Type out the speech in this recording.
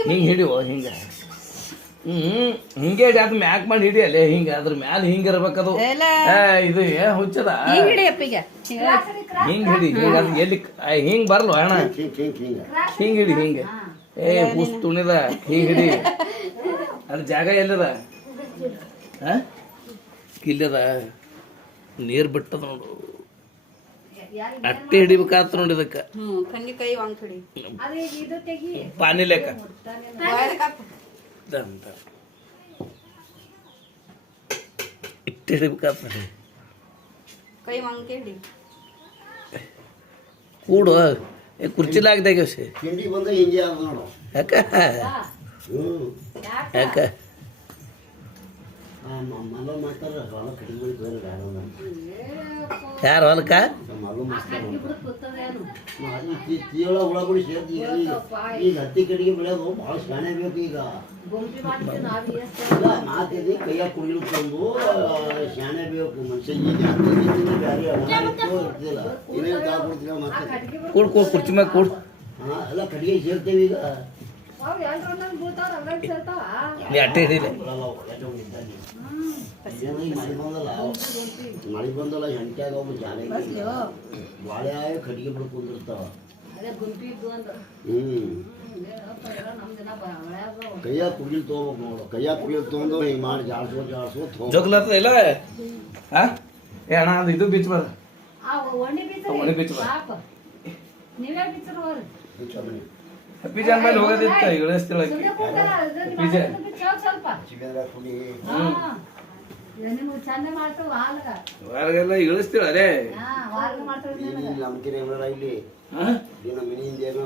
ಹಿಂಗೆ ಹಿಡಿಯುವ ಹಿಂಗೆ ಹಿಂಗೆ ಹಿಡಿ ಅದು ಮ್ಯಾಕ್ ಮಾಡಿ ಹಿಡಿಯಲ್ಲ ಹಿಂಗೆ ಅದ್ರ ಮ್ಯಾಲ ಹಿಂಗೆ ಇರ್ಬೇಕದು ಇದು ಹುಚ್ಚದ ಹಿಂಗೆ ಹಿಡಿ ಹಿಂಗೆ ಅದು ಎಲ್ಲಿ ಹಿಂಗೆ ಬರ್ಲು ಅಣ್ಣ ಹಿಂಗೆ ಹಿಡಿ ಹಿಂಗೆ ಪುಸ್ ತುಣಿದ ಹಿಂಗೆ ಹಿಡಿ ಅದ್ರ ಜಾಗ ಎಲ್ಲದ ಇಲ್ಲದ ನೀರು ಬಿಟ್ಟದ ನೋಡು ಅಟ್ಟೆ ಹಿಡಿಬೇಕಾತ ನೋಡಿ ಇದಕ್ಕೆ ಪಾನಿ ಲೆಕ್ಕ ಇಟ್ಟು ಹಿಡಿಬೇಕಾತ ಕೈ ವಾಂಗ್ಕೆ ಹಿಡಿ ಕೂಡು ಕುರ್ಚಿಲಾಗ್ದಾಗ ಯಾಕ ಯಾಕ ಯಾರು ಹೊಲಕ್ಕ ಈಗ ಹತ್ತಿ ಕಡೆಗೆ ಬೆಳೆಯೋದು ಭಾಳ ಶಾಣೆ ಬೇಕು ಈಗ ಮಾತಿದೆ ಕೈಯಾಗ ಕುಡಿಲು ತಂದು ಶಾಣೆ ಬೇಕು ಮನುಷ್ಯ ಈಗ ಬೇರೆ ಇರ್ತಿಲ್ಲ ಏನೇನು ಕಾಡ್ಬಿಡ್ತೀವಿ ಮತ್ತೆ ಕೂಡ್ ಕೂಡ್ ಕುರ್ಚಿ ಮ್ಯಾಗ ಕೂಡ್ ಎಲ್ಲ ಕಡೆಗೆ ಸೇರ್ತೇವೆ ಈಗ ನೀ ಅಟ್ಟೆ ಹಿಡಿಲೆ ಮಳೆ ಬಂದಲ್ಲ ಹೆಂಟ್ಯಾಗ ಒಬ್ಬ ಜಾನೆ ಬಾಳೆ ಕಟ್ಟಿಗೆ ಬಿಡು ಕುಂದಿರ್ತಾವ ಕೈಯಾಗ ಕುಡಿಲ್ ತೊಗೋಬೇಕು ನೋಡು ಕೈಯಾಗ ಕುಡಿಲ್ ತೊಗೊಂಡು ಹಿಂಗೆ ಮಾಡಿ ಜಾಡ್ಸೋ ಜೋಗ್ಲತ್ತ ಇಲ್ಲ ಏ ಅಣ್ಣ ಅದು ಇದು ಬೀಚ್ ಬರ ಒಣಿ ಬೀಚ್ ಬರ ಪಿಜಾನ್ ಮೇಲೆ ಹೋಗೋದಿತ್ತ ಇಳಿಸ್ತಿಳಕ್ಕೆ ಪಿಜಾನ್ ವಾರಗೆಲ್ಲ ಇಳಿಸ್ತಿಳ ಅದೇ ನಮ್ಕಿನ ಇಲ್ಲಿ ನಮ್ಮ ಮನೆಯಿಂದ ಏನೋ